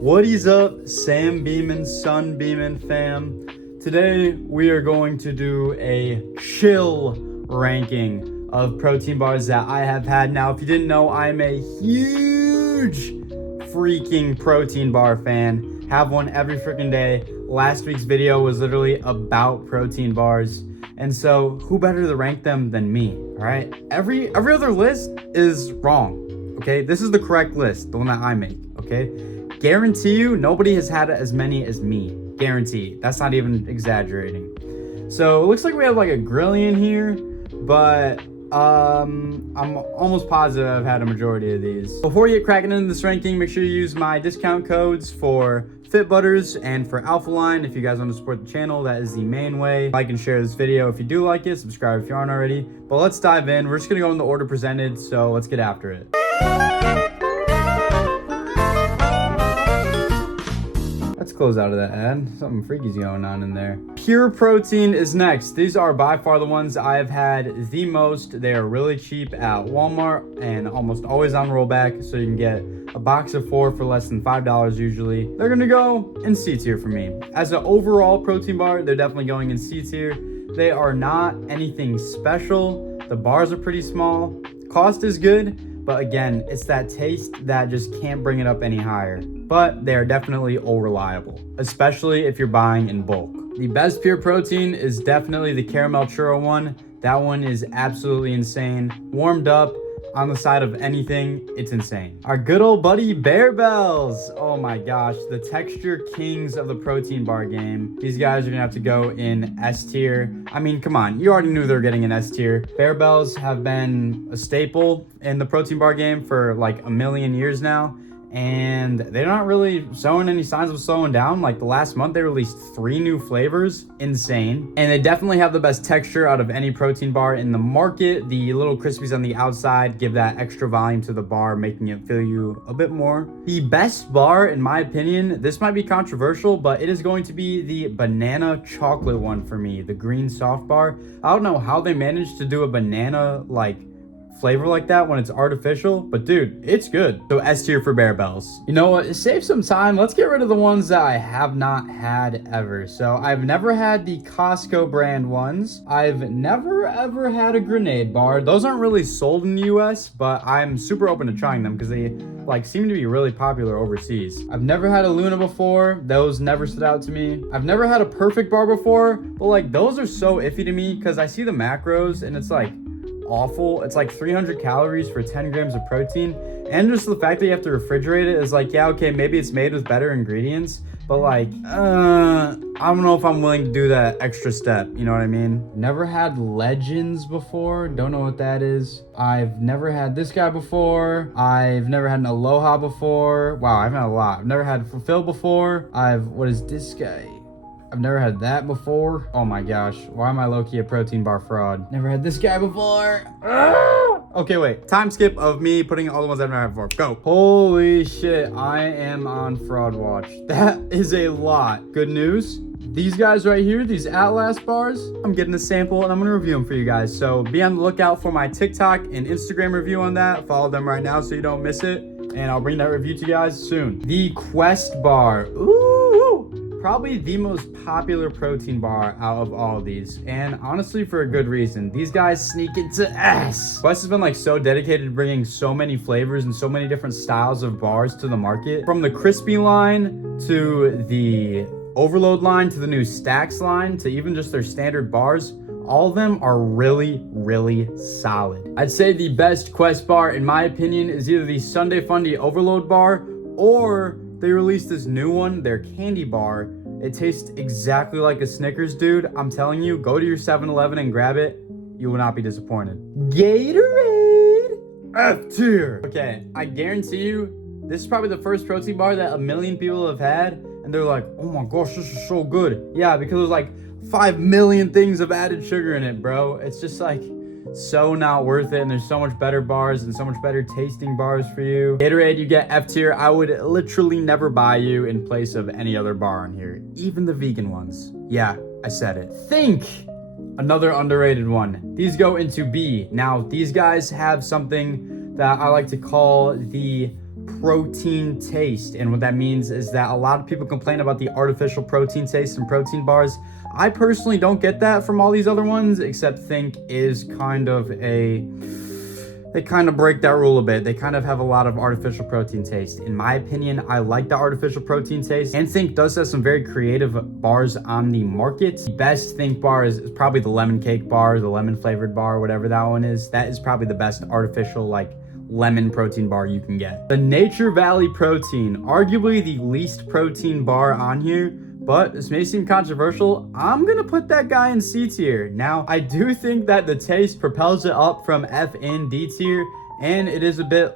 What is up, sunbeamon, sunbeamon fam? Today we are going to do a chill ranking of protein bars that I have had. Now, if you didn't know, I'm a huge freaking protein bar fan. Have one every freaking day. Last week's video was literally about protein bars. And so who better to rank them than me, all right? Every other list is wrong, okay? This is the correct list, the one that I make, okay? Guarantee you, nobody has had as many as me. Guarantee. That's not even exaggerating. So it looks like we have like a grillion here, but I'm almost positive I've had a majority of these. Before you get cracking into this ranking, make sure you use my discount codes for Fit Butters and for Alpha Line. If you guys want to support the channel, that is the main way. Like and share this video if you do like it. Subscribe if you aren't already. But let's dive in. We're just gonna go in the order presented, so let's get after it. Let's close out of that ad. Something freaky's going on in there. Pure Protein is next. These are by far the ones I have had the most. They are really cheap at Walmart and almost always on rollback, so you can get a box of 4 for less than $5 usually. They're gonna go in C tier for me. As an overall protein bar, they're definitely going in C tier. They are not anything special. The bars are pretty small. Cost is good, but again, it's that taste that just can't bring it up any higher. But they are definitely all reliable, especially if you're buying in bulk. The best pure protein is definitely the caramel churro one. That one is absolutely insane. Warmed up on the side of anything, it's insane. Our good old buddy Bear Bells. Oh my gosh, the texture kings of the protein bar game. These guys are gonna have to go in S tier. I mean, come on, you already knew they were getting an S tier. Bear Bells have been a staple in the protein bar game for like a million years now, and they're not really showing any signs of slowing down. Like the last month they released 3 new flavors. Insane. And they definitely have the best texture out of any protein bar in the market. The little crispies on the outside give that extra volume to the bar, making it fill you a bit more. The best bar, in my opinion, this might be controversial, but it is going to be the banana chocolate one for me, the green soft bar. I don't know how they managed to do a banana like flavor like that when it's artificial, but dude, it's good. So S tier for Bear Bells. You know what, save some time. Let's get rid of the ones that I have not had ever. So I've never had the Costco brand ones. I've never ever had a grenade bar. Those aren't really sold in the US, but I'm super open to trying them because they like seem to be really popular overseas. I've never had a Luna before. Those never stood out to me. I've never had a perfect bar before, but like those are so iffy to me because I see the macros and it's like awful. It's like 300 calories for 10 grams of protein, and just the fact that you have to refrigerate it is like, yeah, okay, maybe it's made with better ingredients, but like I don't know if I'm willing to do that extra step, you know what I mean? Never had Legends before, don't know what that is. I've never had this guy before. I've never had an Aloha before. Wow, I've had a lot. I've never had Fulfill before. What is this guy? I've never had that before. Oh my gosh, why am I low-key a protein bar fraud? Never had this guy before. Okay, wait, time skip of me putting all the ones I've never had before. Go. Holy shit, I am on fraud watch. That is a lot. Good news, these guys right here, these Atlas bars, I'm getting a sample and I'm gonna review them for you guys. So be on the lookout for my TikTok and Instagram review on that. Follow them right now so you don't miss it, and I'll bring that review to you guys soon. The Quest bar. Ooh. Probably the most popular protein bar out of all of these, and honestly for a good reason. These guys sneak into S. Quest has been like so dedicated to bringing so many flavors and so many different styles of bars to the market, from the crispy line to the overload line to the new stacks line to even just their standard bars. All of them are really, really solid. I'd say the best Quest bar, in my opinion, is either the Sunday Fundy Overload bar, or they released this new one, their candy bar. It tastes exactly like a Snickers, dude. I'm telling you, go to your 7-Eleven and grab it. You will not be disappointed. Gatorade F tier. Okay, I guarantee you, this is probably the first protein bar that a million people have had, and they're like, oh my gosh, this is so good. Yeah, because there's like 5 million things of added sugar in it, bro. It's just like so not worth it, and there's so much better bars and so much better tasting bars for you. Gatorade, you get F tier. I would literally never buy you in place of any other bar on here, even the vegan ones. Yeah, I said it. Think, another underrated one. These go into B. Now, these guys have something that I like to call the protein taste. And what that means is that a lot of people complain about the artificial protein taste in protein bars. I personally don't get that from all these other ones, except Think is kind of they kind of break that rule a bit. They kind of have a lot of artificial protein taste. In my opinion, I like the artificial protein taste. And Think does have some very creative bars on the market. The best Think bar is probably the lemon cake bar, the lemon flavored bar, whatever that one is. That is probably the best artificial, like, lemon protein bar you can get. The Nature Valley Protein, arguably the least protein bar on here, but this may seem controversial. I'm gonna put that guy in C tier. Now, I do think that the taste propels it up from F and D tier, and it is a bit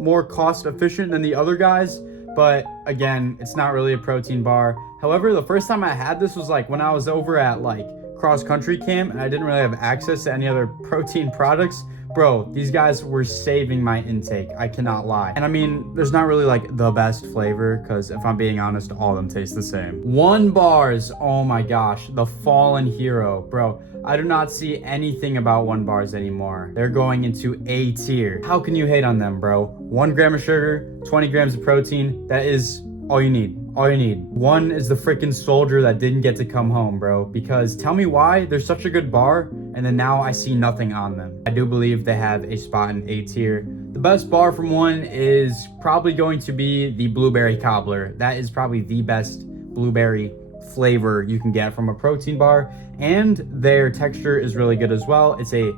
more cost efficient than the other guys, but again, it's not really a protein bar. However, the first time I had this was like when I was over at like cross country camp and I didn't really have access to any other protein products. Bro, these guys were saving my intake. I cannot lie. And I mean, there's not really like the best flavor, because if I'm being honest, all of them taste the same. One bars, oh my gosh, the fallen hero. Bro, I do not see anything about one bars anymore. They're going into A tier. How can you hate on them, bro? 1 gram of sugar, 20 grams of protein. That is all you need. All you need. One is the freaking soldier that didn't get to come home, bro. Because tell me why they're such a good bar, and then now I see nothing on them. I do believe they have a spot in A tier. The best bar from one is probably going to be the blueberry cobbler. That is probably the best blueberry flavor you can get from a protein bar, and their texture is really good as well. It's a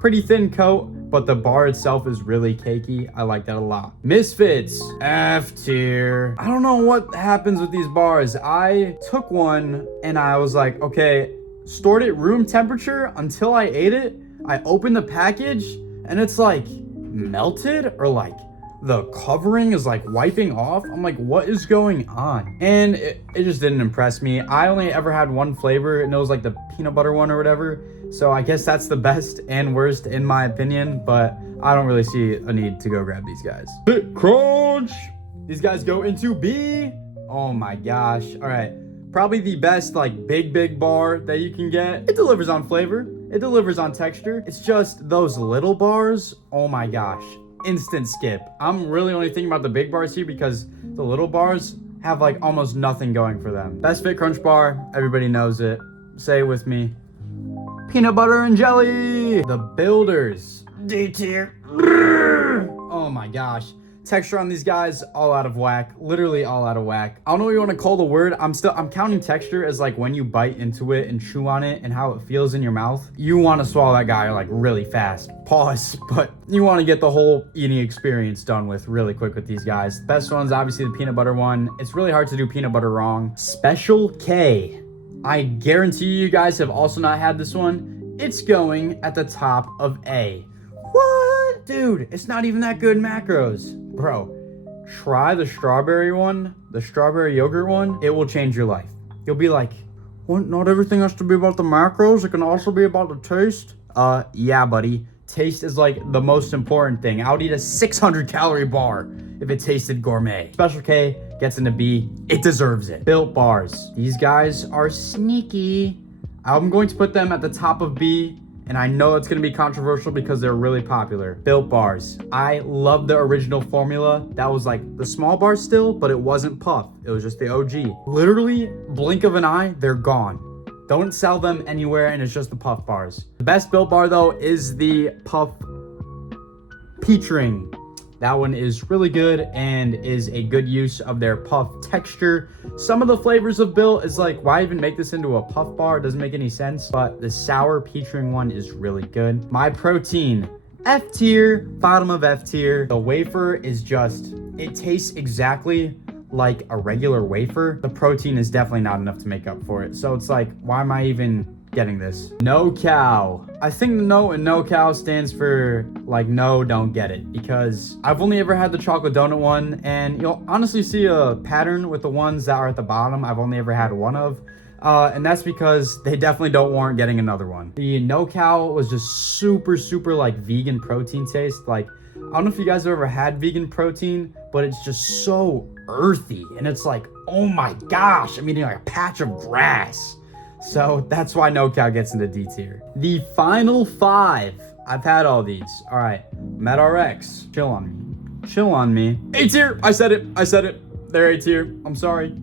pretty thin coat, but the bar itself is really cakey. I like that a lot. Misfits, F tier. I don't know what happens with these bars. I took one and I was like, okay, stored it room temperature until I ate it. I opened the package and it's like melted, or like the covering is like wiping off. I'm like, what is going on? And it just didn't impress me. I only ever had one flavor, and it was like the peanut butter one or whatever. So I guess that's the best and worst in my opinion, but I don't really see a need to go grab these guys. Bit Crunch! These guys go into B. Oh my gosh. All right. Probably the best like big bar that you can get. It delivers on flavor. It delivers on texture. It's just those little bars. Oh my gosh. Instant skip. I'm really only thinking about the big bars here because the little bars have like almost nothing going for them. Best Fit Crunch bar. Everybody knows it. Say it with me. Peanut butter and jelly. The Builders. D tier. Oh my gosh. Texture on these guys, all out of whack. Literally all out of whack. I don't know what you want to call the word. I'm counting texture as like when you bite into it and chew on it and how it feels in your mouth. You want to swallow that guy like really fast. Pause. But you want to get the whole eating experience done with really quick with these guys. The best one's obviously the peanut butter one. It's really hard to do peanut butter wrong. Special K. I guarantee you guys have also not had this one. It's going at the top of A. What? Dude, it's not even that good macros. Bro, try the strawberry one, the strawberry yogurt one. It will change your life. You'll be like, what? Not everything has to be about the macros. It can also be about the taste. Yeah, buddy. Taste is like the most important thing. I would eat a 600 calorie bar if it tasted gourmet. Special K gets into B. It deserves it. Built bars. These guys are sneaky. I'm going to put them at the top of B. And I know it's going to be controversial because they're really popular. Built bars. I love the original formula. That was like the small bar still, but it wasn't puff. It was just the OG. Literally, blink of an eye, they're gone. Don't sell them anywhere, and it's just the puff bars. The best Built bar, though, is the puff peach ring. That one is really good and is a good use of their puff texture. Some of the flavors of Built is like, why even make this into a puff bar? It doesn't make any sense. But the sour peach ring one is really good. My Protein, F tier, bottom of F tier. The wafer is just, it tastes exactly like a regular wafer. The protein is definitely not enough to make up for it. So it's like, why am I even getting this? No cow. I think the no in no cow stands for like no, don't get it, because I've only ever had the chocolate donut one, and you'll honestly see a pattern with the ones that are at the bottom. I've only ever had one of, and that's because they definitely don't warrant getting another one. The no cow was just super like vegan protein taste. Like, I don't know if you guys have ever had vegan protein, but it's just so earthy, and it's like, oh my gosh, I'm eating like a patch of grass. So that's why no cow gets into D tier. The final 5. I've had all these. All right. MedRx. Chill on me. chill on me. A tier. I said it. They're A tier. I'm sorry.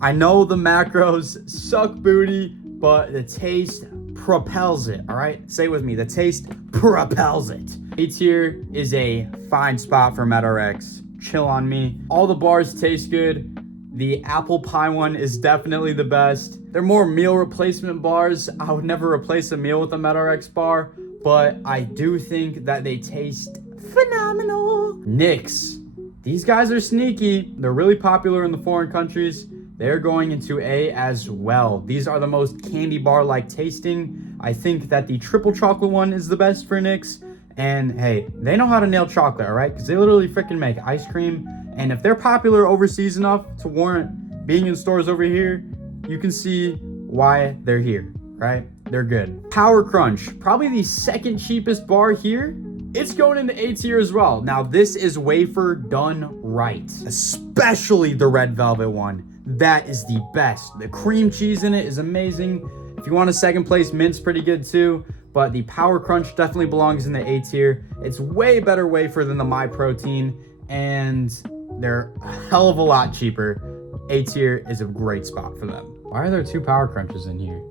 I know the macros suck booty, but the taste propels it, all right? Say it with me. The taste propels it. A tier is a fine spot for MetaRx. Chill on me. All the bars taste good. The apple pie one is definitely the best. They're more meal replacement bars. I would never replace a meal with a MetaRx bar, but I do think that they taste phenomenal. Nix. These guys are sneaky. They're really popular in the foreign countries. They're going into A as well. These are the most candy bar-like tasting. I think that the triple chocolate one is the best for Nix. And hey, they know how to nail chocolate, all right? Because they literally freaking make ice cream. And if they're popular overseas enough to warrant being in stores over here, you can see why they're here, right? They're good. Power Crunch, probably the second cheapest bar here. It's going into A tier as well. Now, this is wafer done right, especially the red velvet one. That is the best. The cream cheese in it is amazing. If you want a second place, mint's pretty good too. But the Power Crunch definitely belongs in the A tier. It's way better wafer than the My Protein, and they're a hell of a lot cheaper. A tier is a great spot for them. Why are there 2 Power Crunches in here?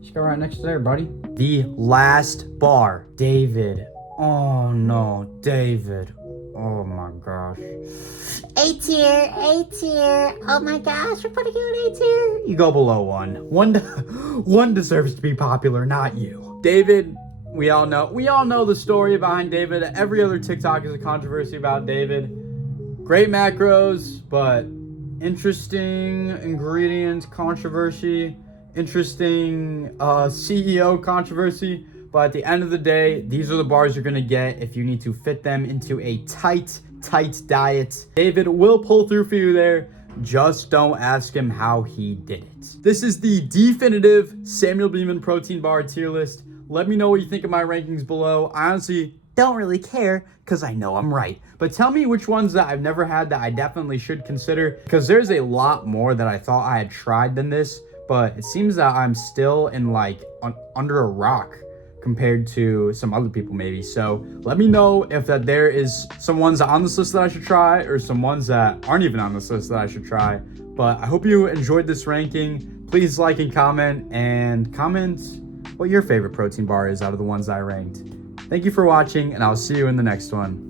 Just go right next to there, buddy. The last bar, David. Oh no, David. Oh my gosh. A tier, A tier. Oh my gosh, we're putting you in A tier. You go below 1. One deserves to be popular, not you. David, we all know the story behind David. Every other TikTok is a controversy about David. Great macros, but interesting ingredient controversy, interesting CEO controversy. But at the end of the day, these are the bars you're gonna get if you need to fit them into a tight diet. David will pull through for you there. Just don't ask him how he did it. This is the definitive Samuel Beeman protein bar tier list. Let me know what you think of my rankings below. I honestly don't really care because I know I'm right. But tell me which ones that I've never had that I definitely should consider, because there's a lot more that I thought I had tried than this, but it seems that I'm still in like under a rock compared to some other people maybe. So let me know if that there is some ones on this list that I should try, or some ones that aren't even on this list that I should try. But I hope you enjoyed this ranking. Please like and comment what your favorite protein bar is out of the ones I ranked. Thank you for watching, and I'll see you in the next one.